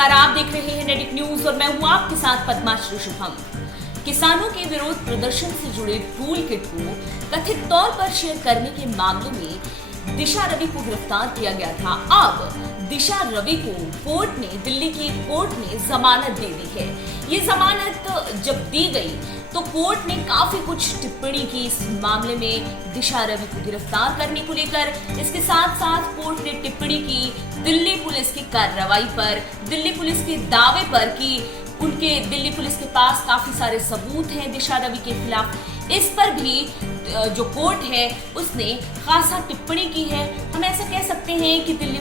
नमस्कार, आप देख रहे हैं नेटिक न्यूज और मैं हूं आपके साथ पद्माश्री शुभम। किसानों के विरोध प्रदर्शन से जुड़े टूल किट को कथित तौर पर शेयर करने के मामले में दिशा रवि को गिरफ्तार किया गया था। अब दिशा रवि को दिल्ली की कोर्ट ने जमानत दे दी है। ये जमानत जब दी गई तो कोर्ट ने काफी कुछ टिप्पणी की इस मामले में दिशा रवि को गिरफ्तार करने को लेकर। इसके साथ साथ कोर्ट ने टिप्पणी की दिल्ली पुलिस की कार्रवाई पर, दिल्ली पुलिस के दावे पर कि दिल्ली पुलिस के पास काफी सारे सबूत हैं दिशा रवि के खिलाफ। इस पर भी जो कोर्ट है उसने खासा टिप्पणी की है। हम ऐसा कह सकते हैं कि दिल्ली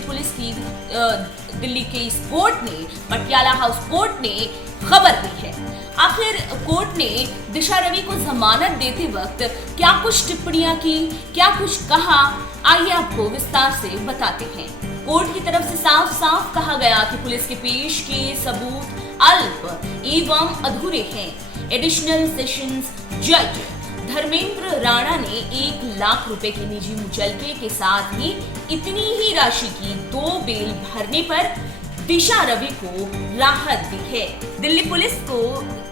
के इस कोर्ट ने, पटियाला हाउस कोर्ट ने खबर दी है। आखिर कोर्ट ने दिशा रवि को जमानत देते वक्त क्या कुछ टिप्पणियां की, क्या कुछ कहा, आइए आपको विस्तार से बताते हैं। कोर्ट की तरफ से साफ साफ कहा गया कि पुलिस के पेश किए सबूत अल्प एवं अधूरे हैं। एडिशनल सेशंस जज धर्मेंद्र राणा ने 1 लाख रुपए के निजी मुचलके के साथ ही इतनी ही राशि की 2 बेल भरने पर दिशा रवि को राहत दी है। दिल्ली पुलिस को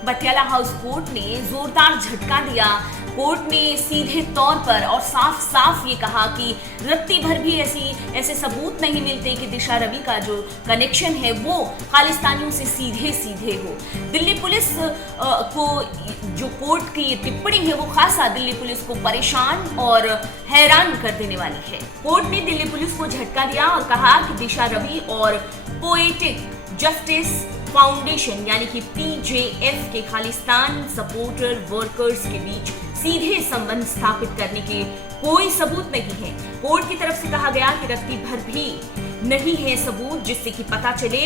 पटियाला हाउस कोर्ट ने जोरदार झटका दिया। कोर्ट ने सीधे तौर पर और साफ साफ ये कहा कि रत्ती भर भी ऐसे सबूत नहीं मिलते कि दिशा रवि का जो कनेक्शन है वो खालिस्तानियों से सीधे हो। दिल्ली पुलिस को जो कोर्ट की टिप्पणी है वो खासा दिल्ली पुलिस को परेशान और हैरान कर देने वाली है। कोर्ट ने दिल्ली पुलिस को झटका दिया और कहा कि दिशा रवि और पोएटिक जस्टिस फाउंडेशन यानी कि PJF के खालिस्तान सपोर्टर वर्कर्स के बीच सीधे संबंध स्थापित करने के कोई सबूत नहीं है। कोर्ट की तरफ से कहा गया कि रत्ती भर भी नहीं है सबूत जिससे कि पता चले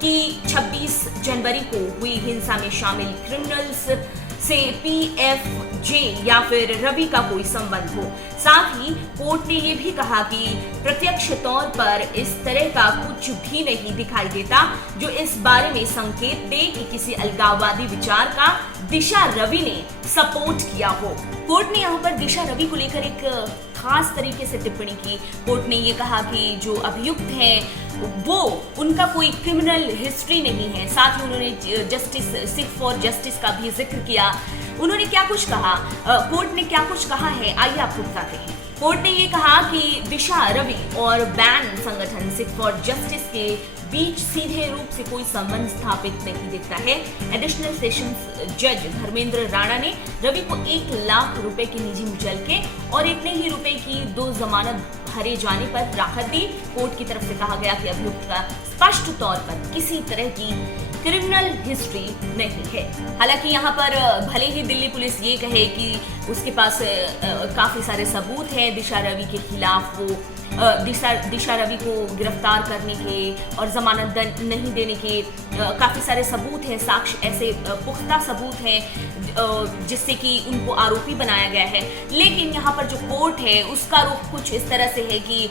कि 26 जनवरी को हुई हिंसा में शामिल क्रिमिनल्स से PFJ या फिर रवि का कोई संबंध हो। साथ ही कोर्ट ने ये भी कहा कि प्रत्यक्ष तौर पर इस तरह का कुछ भी नहीं दिखाई देता जो इस बारे में संकेत दे कि किसी अलगाववादी विचार का दिशा रवि ने सपोर्ट किया हो। कोर्ट ने यहाँ पर दिशा रवि को लेकर एक खास तरीके से टिप्पणी की। कोर्ट ने ये कहा कि जो अभियुक्त हैं वो उनका कोई क्रिमिनल हिस्ट्री नहीं है। साथ ही उन्होंने जस्टिस सिख फॉर जस्टिस का भी जिक्र किया। उन्होंने क्या कुछ कहा, कोर्ट ने क्या कुछ कहा है, आइए आपको बताते हैं। कोर्ट ने ये कहा कि दिशा रवि और बैन संगठन सिख फॉर जस्टिस के बीच सीधे रूप से कोई संबंध स्थापित नहीं दिखता है। एडिशनल सेशंस जज धर्मेंद्र राणा ने रवि को 1 लाख रुपए के निजी मुचलके और इतने ही रुपए की 2 जमानत भरे जाने पर राहत दी। कोर्ट की तरफ से कहा गया कि अभियुक्त का स्पष्ट तौर पर किसी तरह की क्रिमिनल हिस्ट्री नहीं है। हालांकि यहाँ पर भले ही दिल्ली पुलिस ये कहे कि उसके पास काफी सारे सबूत हैं दिशा रवि के खिलाफ, वो दिशा रवि को गिरफ्तार करने के और जमानत नहीं देने के काफी सारे सबूत हैं, साक्ष्य ऐसे पुख्ता सबूत हैं जिससे कि उनको आरोपी बनाया गया है। लेकिन यहाँ पर जो कोर्ट है उसका रुख कुछ इस तरह से है कि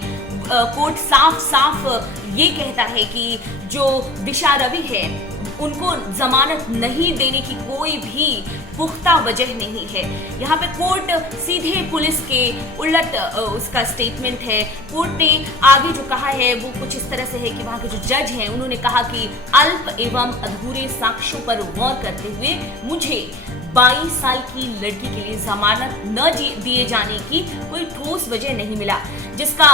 कोर्ट साफ साफ ये कहता है कि जो दिशा रवि है उनको जमानत नहीं देने की कोई भी पुख्ता वजह नहीं है। यहाँ पे कोर्ट सीधे पुलिस के उलट उसका स्टेटमेंट है। कोर्ट ने आगे जो कहा है वो कुछ इस तरह से है कि वहाँ के जो जज हैं उन्होंने कहा कि अल्प एवं अधूरे साक्ष्यों पर गौर करते हुए मुझे 22 साल की लड़की के लिए जमानत न दिए जाने की कोई ठोस वजह नहीं मिला जिसका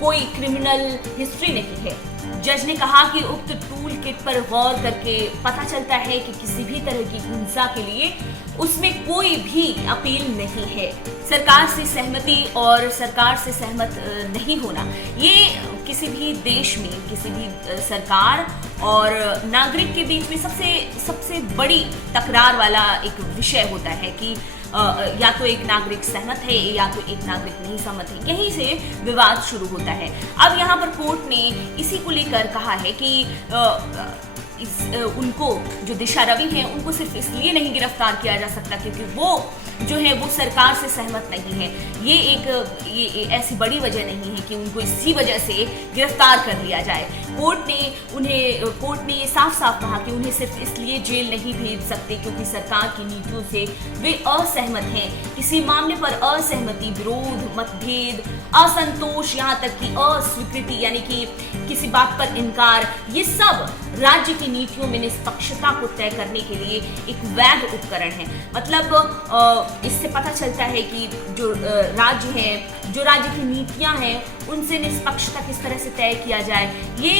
कोई क्रिमिनल हिस्ट्री नहीं है। जज ने कहा कि उक्त टूल किट पर गौर करके पता चलता है कि किसी भी तरह की हिंसा के लिए उसमें कोई भी अपील नहीं है। सरकार से सहमति और सरकार से सहमत नहीं होना ये किसी भी देश में किसी भी सरकार और नागरिक के बीच में सबसे बड़ी तकरार वाला एक विषय होता है कि या तो एक नागरिक सहमत है या तो एक नागरिक नहीं सहमत है। यहीं से विवाद शुरू होता है। अब यहाँ पर कोर्ट ने इसी को लेकर कहा है कि उनको जो दिशा रवि हैं उनको सिर्फ इसलिए नहीं गिरफ्तार किया जा सकता क्योंकि वो जो है वो सरकार से सहमत नहीं है। ये ऐसी बड़ी वजह नहीं है कि उनको इसी वजह से गिरफ्तार कर लिया जाए। कोर्ट ने ये साफ साफ कहा कि उन्हें सिर्फ इसलिए जेल नहीं भेज सकते क्योंकि सरकार की नीतियों से वे असहमत हैं। किसी मामले पर असहमति, विरोध, मतभेद, असंतोष, यहाँ तक कि अस्वीकृति यानी कि किसी बात पर इनकार, ये सब राज्य की नीतियों में निष्पक्षता को तय करने के लिए एक वैध उपकरण है। मतलब इससे पता चलता है कि जो राज्य हैं, जो राज्य की नीतियां हैं, उनसे निष्पक्षता किस तरह से तय किया जाए, ये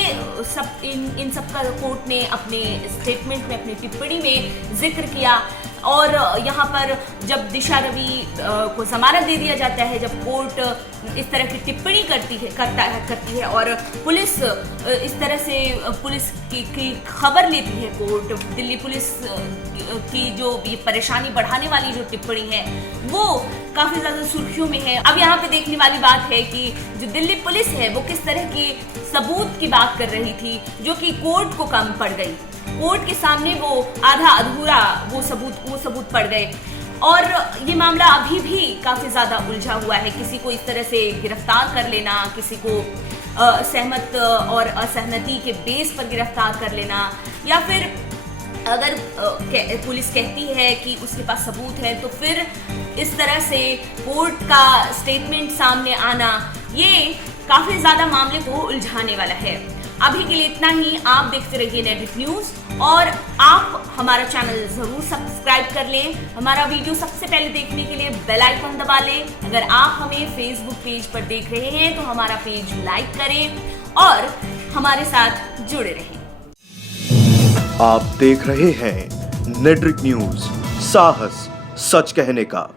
सब इन सब का कोर्ट ने अपने स्टेटमेंट में, अपनी टिप्पणी में जिक्र किया। और यहाँ पर जब दिशा रवि को जमानत दे दिया जाता है, जब कोर्ट इस तरह की टिप्पणी करती है और पुलिस इस तरह से पुलिस की खबर लेती है, कोर्ट दिल्ली पुलिस की जो ये परेशानी बढ़ाने वाली जो टिप्पणी है वो काफी ज्यादा सुर्खियों में है। अब यहाँ पे देखने वाली बात है कि जो दिल्ली पुलिस है वो किस तरह के सबूत की बात कर रही थी जो कि कोर्ट को कम पड़ गई। कोर्ट के सामने वो आधा अधूरा वो सबूत पड़ गए और ये मामला अभी भी काफी ज्यादा उलझा हुआ है। किसी को इस तरह से गिरफ्तार कर लेना, किसी को सहमत और असहमति के बेस पर गिरफ्तार कर लेना, या फिर अगर पुलिस कहती है कि उसके पास सबूत है तो फिर इस तरह से कोर्ट का स्टेटमेंट सामने आना, ये काफी ज्यादा मामले को उलझाने वाला है। अभी के लिए इतना ही। आप देखते रहिए नेटिव न्यूज और आप हमारा चैनल जरूर सब्सक्राइब कर लें। हमारा वीडियो सबसे पहले देखने के लिए बेल आइकन दबा लें। अगर आप हमें फेसबुक पेज पर देख रहे हैं तो हमारा पेज लाइक करें और हमारे साथ जुड़े रहें। आप देख रहे हैं नेट्रिक न्यूज, साहस सच कहने का।